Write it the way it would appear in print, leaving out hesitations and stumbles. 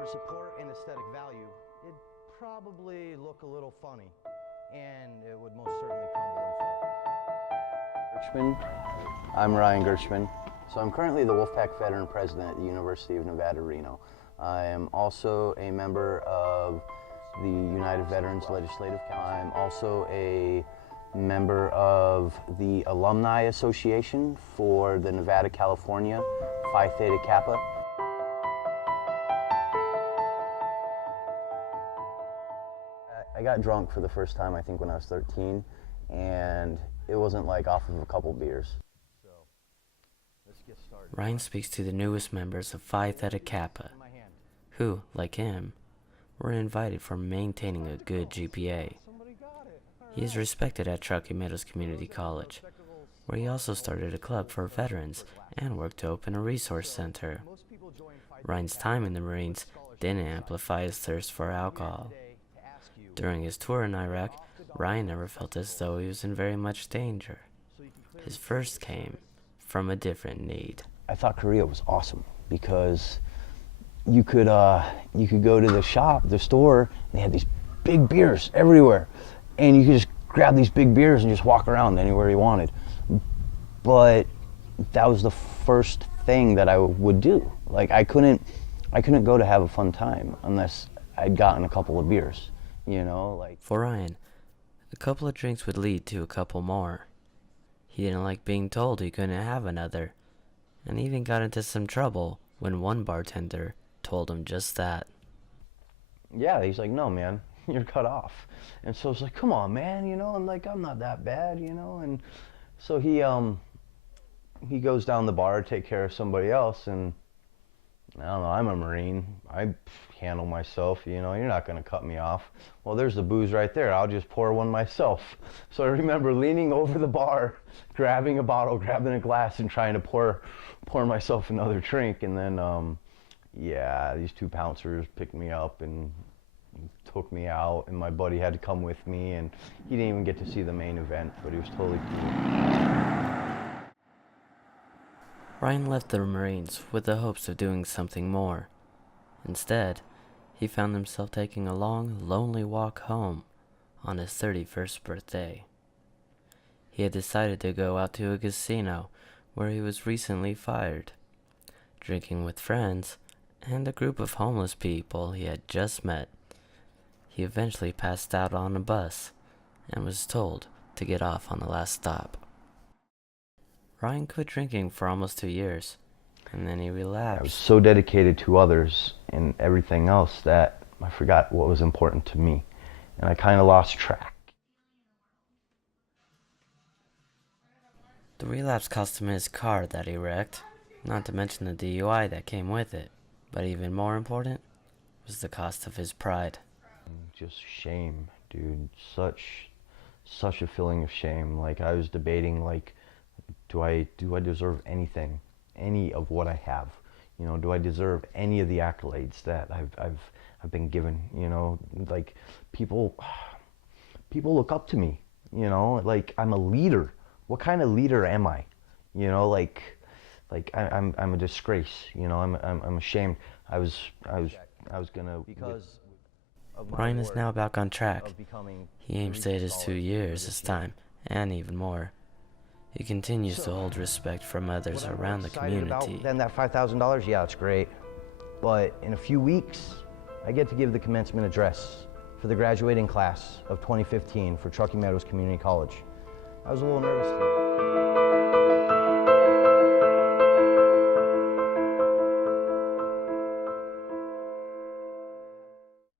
For support and aesthetic value, it'd probably look a little funny, and it would most certainly crumble and fall. Gerchman. I'm Ryan Gerchman. So I'm currently the Wolfpack Veteran President at the University of Nevada, Reno. I am also a member of the United Veterans Legislative Council. I'm also a member of the Alumni Association for the Nevada, California, Phi Theta Kappa. I got drunk for the first time, I think, when I was 13, and it wasn't like off of a couple beers. So, let's get started. Ryan speaks to the newest members of Phi Theta Kappa, who, like him, were invited for maintaining a good GPA. He is respected at Truckee Meadows Community College, where he also started a club for veterans and worked to open a resource center. Ryan's time in the Marines didn't amplify his thirst for alcohol. During his tour in Iraq, Ryan never felt as though he was in very much danger. His first came from a different need. I thought Korea was awesome because you could go to the shop, the store, and they had these big beers everywhere, and you could just grab these big beers and just walk around anywhere you wanted. But that was the first thing that I would do. Like I couldn't go to have a fun time unless I'd gotten a couple of beers. You know, like. For Ryan, a couple of drinks would lead to a couple more. He didn't like being told he couldn't have another, and even got into some trouble when one bartender told him just that. Yeah, he's like, no, man, you're cut off. And so it's like, come on, man, you know, and like, I'm not that bad, you know. And so he goes down the bar to take care of somebody else, and I don't know, I'm a Marine. I handle myself, you know, you're not going to cut me off. Well, there's the booze right there. I'll just pour one myself. So I remember leaning over the bar, grabbing a bottle, grabbing a glass, and trying to pour myself another drink. And then, yeah, these two pouncers picked me up and took me out, and my buddy had to come with me, and he didn't even get to see the main event, but he was totally cool. Ryan left the Marines with the hopes of doing something more. Instead, he found himself taking a long, lonely walk home on his 31st birthday. He had decided to go out to a casino where he was recently fired, drinking with friends and a group of homeless people he had just met. He eventually passed out on a bus and was told to get off on the last stop. Ryan quit drinking for almost 2 years, and then he relapsed. I was so dedicated to others and everything else that I forgot what was important to me, and I kind of lost track. The relapse cost him his car that he wrecked, not to mention the DUI that came with it. But even more important was the cost of his pride. Just shame, dude. Such a feeling of shame. Like I was debating, like, do I deserve anything? Any of what I have, you know, do I deserve any of the accolades that I've been given? You know, like people look up to me, you know, like I'm a leader. What kind of leader am I? You know, like I'm a disgrace, you know, I'm ashamed. I was gonna. Because Ryan is now back on track. He aims to hit his 2 years this time, and even more. He continues to hold respect from others around the community. Then that $5,000, yeah, it's great. But in a few weeks, I get to give the commencement address for the graduating class of 2015 for Truckee Meadows Community College. I was a little nervous.